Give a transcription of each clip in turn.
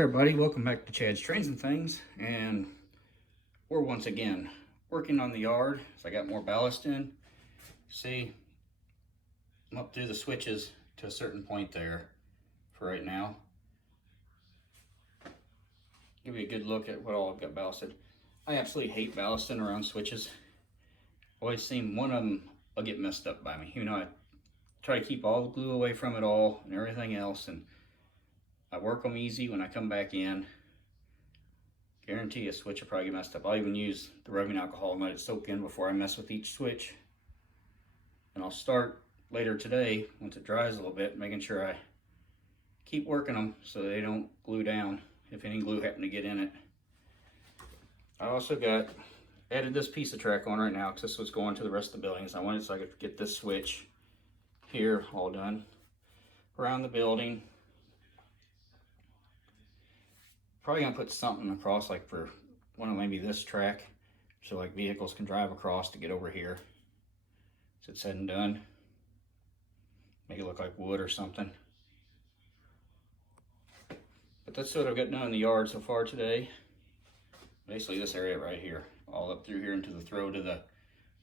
Hey everybody, welcome back to Chad's Trains and Things, and we're once again working on the yard. So I got more ballast in. See, I'm up through the switches to a certain point there for right now. Give you a good look at what all I've got ballasted. I absolutely hate ballasting around switches. Always seem one of them will get messed up by me. I try to keep all the glue away from it all and everything else, and I work them easy when I come back in. Guarantee a switch will probably get messed up. I'll even use the rubbing alcohol and let it soak in before I mess with each switch. And I'll start later today, once it dries a little bit, making sure I keep working them so they don't glue down if any glue happen to get in it. I also added this piece of track on right now because this was going to the rest of the buildings. I wanted so I could get this switch here all done around the building. Probably gonna put something across, like for one of maybe this track, so like vehicles can drive across to get over here. So it's said and done. Make it look like wood or something. But that's what I've got done in the yard so far today. Basically this area right here, all up through here into the throat of the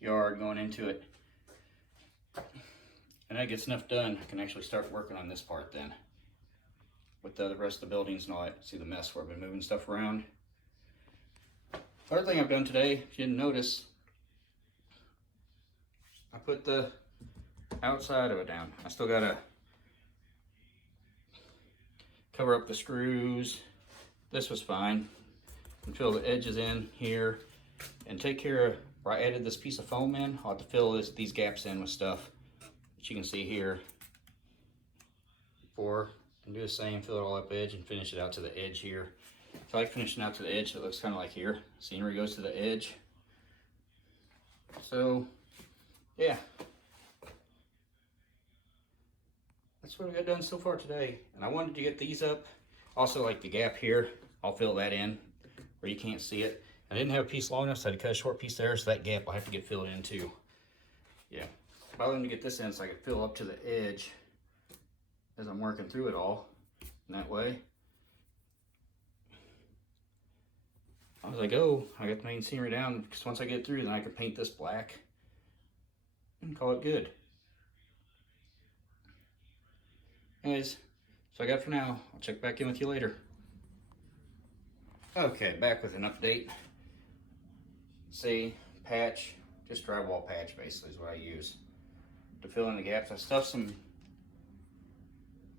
yard going into it. And that gets enough done, I can actually start working on this part then. With the rest of the buildings and all that. See the mess where I've been moving stuff around. Other thing I've done today, if you didn't notice, I put the outside of it down. I still gotta cover up the screws. This was fine. And fill the edges in here and take care of where I added this piece of foam in. I'll have to fill these gaps in with stuff that you can see here. And do the same, fill it all up edge and finish it out to the edge here. So I like finishing out to the edge so it looks kind of like here. Scenery goes to the edge. So, yeah. That's what we got done so far today. And I wanted to get these up. Also, like the gap here, I'll fill that in where you can't see it. I didn't have a piece long enough, so I had to cut a short piece there, so that gap will have to get filled in too. Yeah. I wanted to get this in so I could fill up to the edge as I'm working through it all. And that way, as I go, I got the main scenery down, because once I get through, then I can paint this black and call it good. Anyways, so I got for now. I'll check back in with you later. Okay, back with an update. See, patch, just drywall patch basically is what I use to fill in the gaps. I stuffed some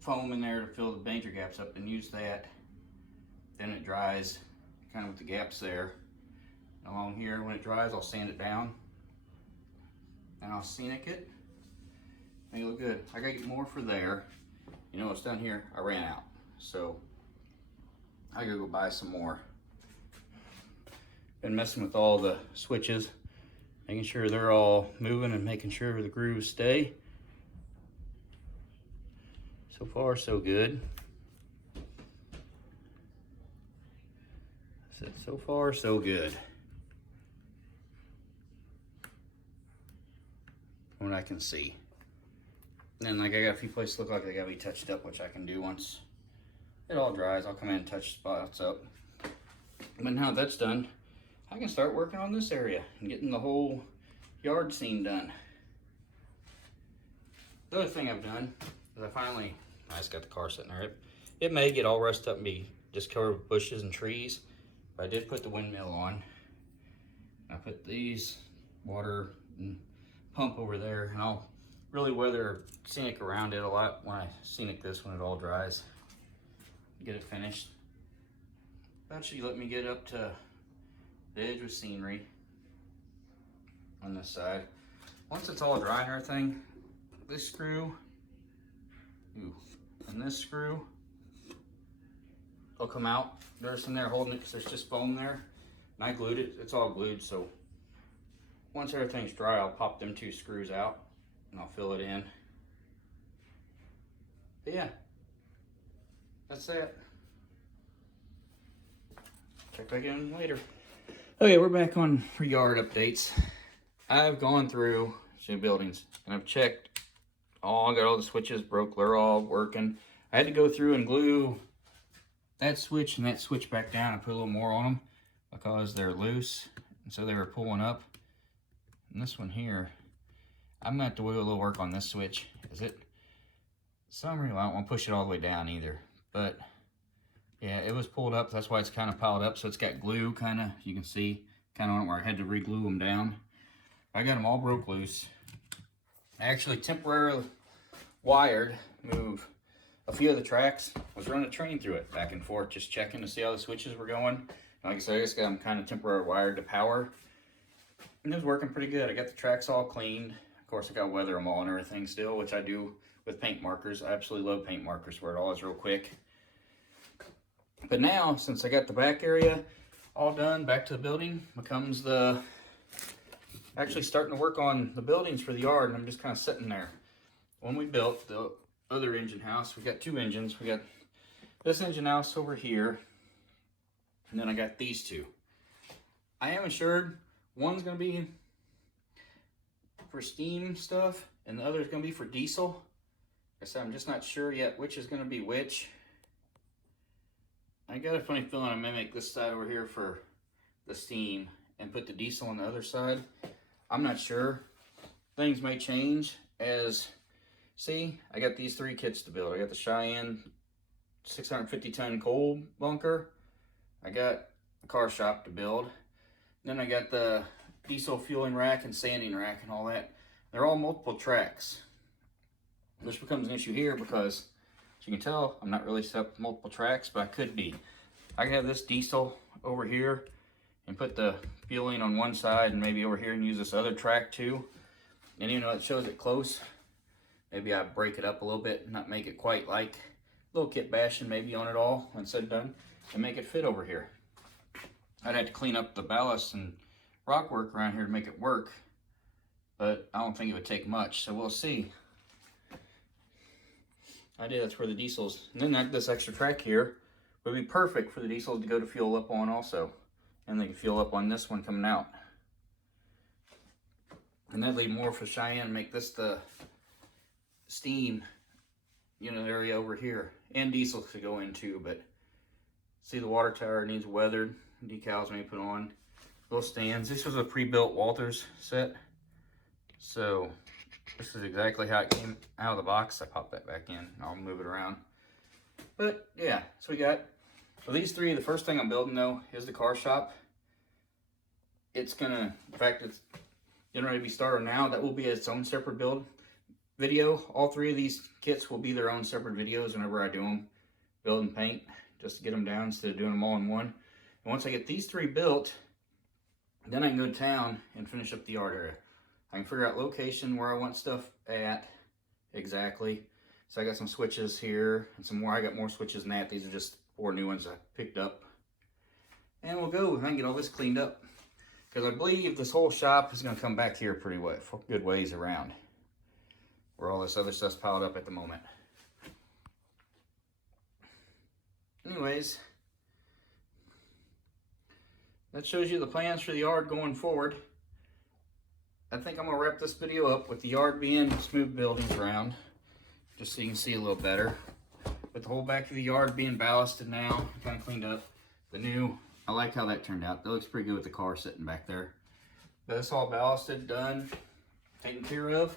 foam in there to fill the major gaps up and use that. Then it dries kind of with the gaps there. Along here, when it dries, I'll sand it down and I'll scenic it. Make it look good. I gotta get more for there. You know what's down here? I ran out, so I gotta go buy some more. Been messing with all the switches, making sure they're all moving and making sure the grooves stay. So far, so good. I said, so far, so good. From what I can see. And like I got a few places look like they gotta be touched up, which I can do once it all dries. I'll come in and touch spots up. But now that's done, I can start working on this area and getting the whole yard scene done. The other thing I've done is I just got the car sitting there. It may get all rusted up and be just covered with bushes and trees, but I did put the windmill on. I put these water and pump over there, and I'll really weather scenic around it a lot when I scenic this when it all dries. Get it finished. That should let me get up to the edge with scenery on this side. Once it's all dry and everything, this screw, and this screw will come out. There's some there holding it because there's just foam there. And I glued it, it's all glued, so once everything's dry, I'll pop them two screws out and I'll fill it in. But yeah, that's it. Check back in later. Okay, we're back on yard updates. I've gone through two buildings and I've checked I got all the switches broke, they're all working. I had to go through and glue that switch and that switch back down. I put a little more on them because they're loose, and so they were pulling up. And this one here, I'm gonna have to do a little work on this switch. Is it some reason I don't want to push it all the way down either, but yeah, it was pulled up. That's why it's kind of piled up. So it's got glue kind of, you can see kind of on it where I had to re-glue them down. I got them all broke loose. I actually temporarily wired, move a few of the tracks. I was running a train through it back and forth, just checking to see how the switches were going. And like I said, I just got them kind of temporarily wired to power. And it was working pretty good. I got the tracks all cleaned. Of course, I got to weather them all and everything still, which I do with paint markers. I absolutely love paint markers where it all is real quick. But now, since I got the back area all done, back to the building becomes the actually starting to work on the buildings for the yard, and I'm just kind of sitting there. When we built the other engine house, we got two engines. We got this engine house over here, and then I got these two. I am assured one's going to be for steam stuff, and the other is going to be for diesel. Like I said, I'm just not sure yet which is going to be which. I got a funny feeling I may make this side over here for the steam and put the diesel on the other side. I'm not sure. Things may change as, see, I got these three kits to build. I got the Cheyenne 650 ton coal bunker. I got a car shop to build. Then I got the diesel fueling rack and sanding rack and all that. They're all multiple tracks, which becomes an issue here because, as you can tell, I'm not really set up with multiple tracks, but I could be. I could have this diesel over here and put the fueling on one side and maybe over here and use this other track too. And even though it shows it close, maybe I break it up a little bit and not make it quite like a little kit bashing maybe on it all when said done and make it fit over here. I'd have to clean up the ballast and rock work around here to make it work, but I don't think it would take much, so we'll see. Idea that's where the diesels, and then this extra track here would be perfect for the diesels to go to fuel up on also, and they can fuel up on this one coming out. And that'd leave more for Cheyenne, make this the steam unit area over here, and diesel could go in too. But see, the water tower needs weathered, decals may put on, little stands. This was a pre-built Walthers set, so this is exactly how it came out of the box. I popped that back in. I'll move it around. But yeah, so we got, for these three, the first thing I'm building though is the car shop. It's gonna, in fact, it's getting ready to be started now. That will be its own separate build video. All three of these kits will be their own separate videos whenever I do them, build and paint, just to get them down instead of doing them all in one. And once I get these three built, then I can go to town and finish up the yard area. I can figure out location where I want stuff at exactly. So I got some switches here and some more. I got more switches than that. These are just 4 new ones I picked up. And we'll go and I can get all this cleaned up. Because I believe this whole shop is going to come back here pretty well, for good ways around. Where all this other stuff's piled up at the moment. Anyways, that shows you the plans for the yard going forward. I think I'm going to wrap this video up with the yard being smooth buildings around, just so you can see a little better. With the whole back of the yard being ballasted now, kind of cleaned up. The new, I like how that turned out. That looks pretty good with the car sitting back there. But it's all ballasted, done, taken care of.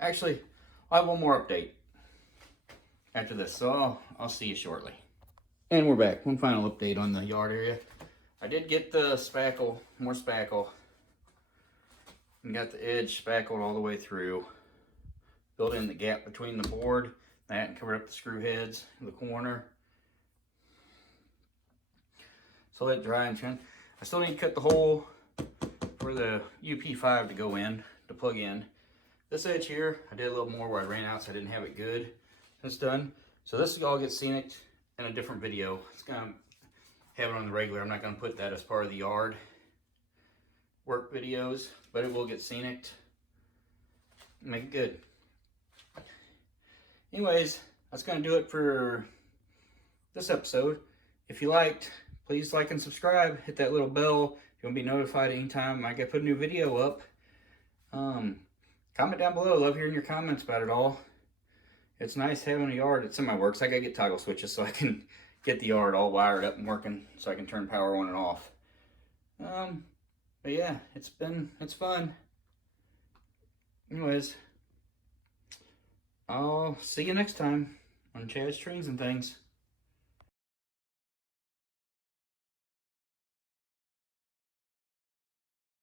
Actually, I'll have one more update after this, so I'll see you shortly. And we're back. One final update on the yard area. I did get the spackle, more spackle, and got the edge spackled all the way through. Built in the gap between the board, that, and covered up the screw heads in the corner. So let it dry and trim. I still need to cut the hole for the UP5 to go in, to plug in. This edge here, I did a little more where I ran out so I didn't have it good. It's done. So this all gets scenic in a different video. It's gonna have it on the regular. I'm not gonna put that as part of the yard work videos, but it will get scenic. Make it good. Anyways, that's gonna do it for this episode. If you liked, please like and subscribe. Hit that little bell if you want to be notified anytime I get put a new video up. Comment down below. I love hearing your comments about it all. it's nice having a yard. It's in my works. I gotta get toggle switches so I can get the yard all wired up and working so I can turn power on and off. But yeah, it's fun. Anyways, I'll see you next time on Chad's Strings and Things.